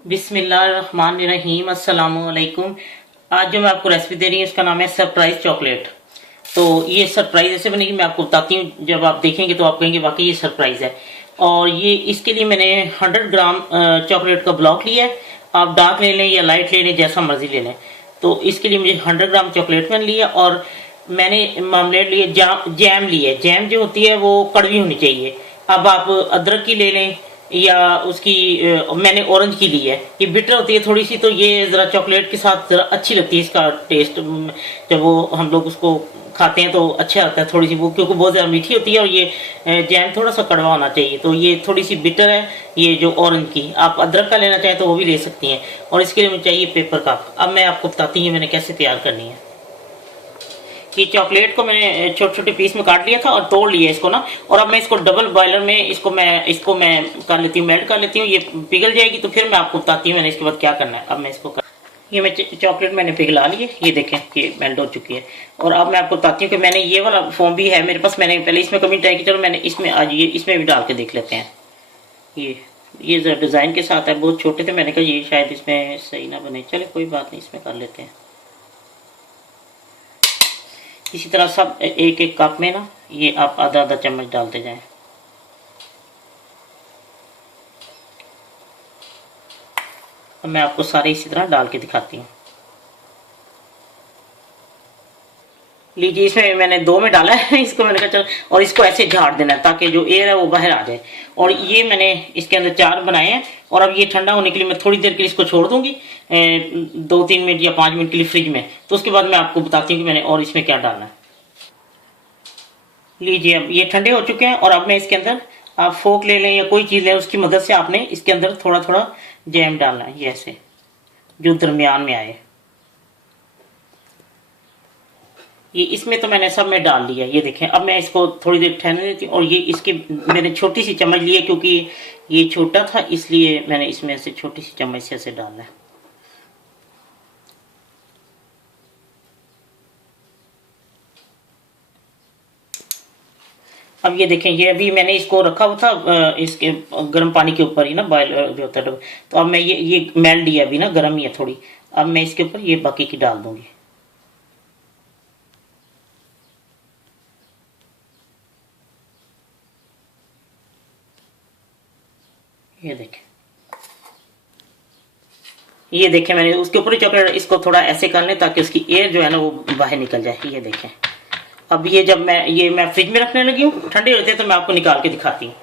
बिस्मिल्लाहिर्रहमानिर्रहीम अस्सलामुअलैकुम। आज जो मैं आपको रेसिपी दे रही हूँ इसका नाम है सरप्राइज चॉकलेट। तो ये सरप्राइज ऐसे बनेगी, मैं आपको बताती हूँ। जब आप देखेंगे तो आप कहेंगे वाकई ये सरप्राइज है। और ये इसके लिए मैंने 100 ग्राम चॉकलेट का ब्लॉक लिया है। आप डार्क ले लें या लाइट ले लें, जैसा मर्जी ले लें। तो इसके लिए मुझे 100 ग्राम चॉकलेट मैंने लिया और मैंने मामलेट लिए, जैम लिए। जैम जो होती है वो कड़वी होनी चाहिए। अब आप अदरक की ले लें या उसकी मैंने ऑरेंज की ली है। ये बिटर होती है थोड़ी सी, तो ये ज़रा चॉकलेट के साथ ज़रा अच्छी लगती है। इसका टेस्ट जब वो हम लोग उसको खाते हैं तो अच्छा आता है थोड़ी सी वो, क्योंकि बहुत ज़्यादा मीठी होती है। और ये जैम थोड़ा सा कड़वा होना चाहिए, तो ये थोड़ी सी बिटर है। ये जो ऑरेंज की, आप अदरक का लेना चाहें तो वो भी ले सकती हैं। और इसके लिए मुझे चाहिए पेपर कप। अब मैं आपको बताती हूँ मैंने कैसे तैयार करनी है। कि चॉकलेट को मैंने छोटे छोटे पीस में काट लिया था और तोड़ लिया इसको ना। और अब मैं इसको डबल बॉयलर में इसको मैं कर लेती हूँ, मेल्ट कर लेती हूँ। ये पिघल जाएगी तो फिर मैं आपको बताती हूँ मैंने इसके बाद क्या करना है। अब मैं इसको ये मैं चॉकलेट मैंने पिघला ली है, ये देखें ये मेल्ट हो चुकी है। और अब मैं आपको बताती हूँ कि मैंने ये वाला फॉर्म भी है मेरे पास। मैंने पहले इसमें कभी ट्राई की, चलो मैंने इसमें आज ये इसमें भी डाल के देख लेते हैं। ये जरा डिज़ाइन के साथ है, बहुत छोटे थे, मैंने कहा ये शायद इसमें सही ना बने। चले कोई बात नहीं, इसमें कर लेते हैं। इसी तरह सब एक एक कप में ना ये आप आधा आधा चम्मच डालते जाएं। अब मैं आपको सारे इसी तरह डाल के दिखाती हूँ। लीजिए, इसमें मैंने 2 में डाला है इसको मैंने कहा चलो, और इसको ऐसे झाड़ देना है ताकि जो एयर है वो बाहर आ जाए। और ये मैंने इसके अंदर 4 बनाए हैं। और अब ये ठंडा होने के लिए मैं थोड़ी देर के लिए इसको छोड़ दूंगी, 2-3 मिनट या 5 मिनट के लिए फ्रिज में। तो उसके बाद मैं आपको बताती हूँ कि मैंने और इसमें क्या डालना है। लीजिए, अब ये ठंडे हो चुके हैं। और अब मैं इसके अंदर, आप फोक ले लें या कोई चीज़ लें, उसकी मदद से आपने इसके अंदर थोड़ा थोड़ा जैम डालना है, ये ऐसे जो दरमियान में आए। ये इसमें तो मैंने सब में डाल लिया, ये देखें। अब मैं इसको थोड़ी देर ठहरने देती हूँ। और ये इसकी मैंने छोटी सी चम्मच ली है, क्योंकि ये छोटा था इसलिए मैंने इसमें से छोटी सी चम्मच से ऐसे डालना है। अब ये देखें, ये अभी मैंने इसको रखा हुआ था इसके गर्म पानी के ऊपर ही ना, बॉयल जो होता है। तो अब मैं ये मेल्ट दिया अभी ना, गर्म ही है थोड़ी। अब मैं इसके ऊपर ये बाकी की डाल दूंगी। ये देखें मैंने उसके ऊपर ही चॉकलेट, इसको थोड़ा ऐसे कर लें ताकि उसकी एयर जो है ना वो बाहर निकल जाए। ये देखें। अब ये जब मैं फ्रिज में रखने लगी हूँ, ठंडे होते हैं तो मैं आपको निकाल के दिखाती हूँ।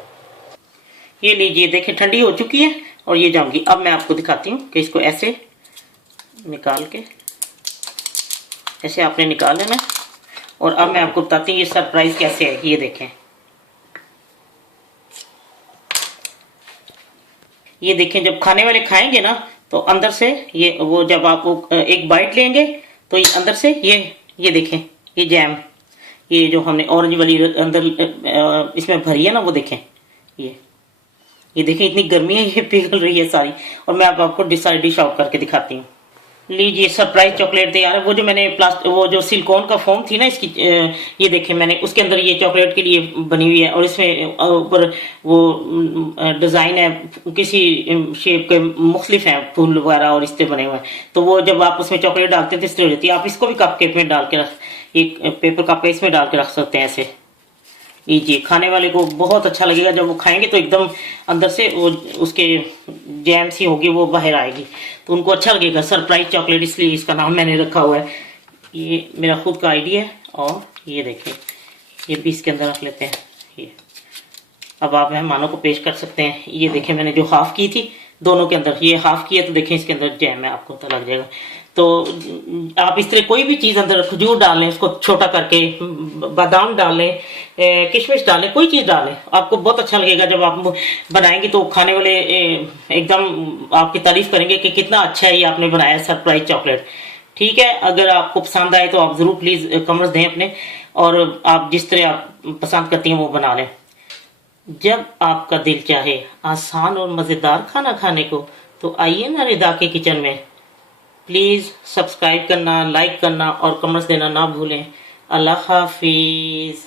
ये लीजिए देखें, ठंडी हो चुकी है और ये जाऊंगी। अब मैं आपको दिखाती हूँ कि इसको ऐसे निकाल के, ऐसे आपने निकाल लेना। और अब मैं आपको बताती हूँ ये सरप्राइज कैसे है। ये देखें, ये देखें, जब खाने वाले खाएंगे ना तो अंदर से ये वो, जब आप एक बाइट लेंगे तो ये अंदर से ये देखें, ये जैम, ये जो हमने ऑरेंज वाली अंदर इसमें भरी है ना, वो देखें। ये देखें, इतनी गर्मी है, ये पिघल रही है सारी। और मैं आपको डिश आउट करके दिखाती हूँ। लीजिए, सरप्राइज चॉकलेट तैयार है। वो जो मैंने वो जो सिलिकॉन का फोम थी ना इसकी, ये देखें मैंने उसके अंदर ये चॉकलेट के लिए बनी हुई है। और इसमें ऊपर वो डिज़ाइन है, किसी शेप के मुख्तलिफ हैं फूल वगैरह और इस तरह बने हुए हैं। तो वो जब आप उसमें चॉकलेट डालते हैं तो इस तरह होती है। आप इसको भी कप केक में डाल के एक पेपर कप है, इसमें डाल के रख सकते हैं ऐसे। लीजिए, खाने वाले को बहुत अच्छा लगेगा। जब वो खाएंगे तो एकदम अंदर से वो उसके जैम सी होगी, वो बाहर आएगी तो उनको अच्छा लगेगा। सरप्राइज चॉकलेट इसलिए इसका नाम मैंने रखा हुआ है। ये मेरा खुद का आइडिया है। और ये देखें, ये भी इसके अंदर रख लेते हैं। ये अब आप मेहमानों को पेश कर सकते हैं। ये देखें, मैंने जो हाफ की थी दोनों के अंदर, ये हाफ किया तो देखें इसके अंदर जैम है, आपको पता लग जाएगा। तो आप इस तरह कोई भी चीज़ अंदर, खजूर डाल लें उसको छोटा करके, बादाम डाल लें, किशमिश डालें, कोई चीज़ डालें, आपको बहुत अच्छा लगेगा। जब आप बनाएंगे तो खाने वाले एकदम आपकी तारीफ करेंगे कि कितना अच्छा है ये आपने बनाया सरप्राइज चॉकलेट। ठीक है, अगर आपको पसंद आए तो आप ज़रूर प्लीज़ कमेंट्स दें अपने, और आप जिस तरह आप पसंद करती हैं वो बना लें। जब आपका दिल चाहे आसान और मज़ेदार खाना खाने को, तो आइए ना रिदा के किचन में। प्लीज़ सब्सक्राइब करना, लाइक करना और कमेंट्स देना ना भूलें। अल्लाह हाफिज़।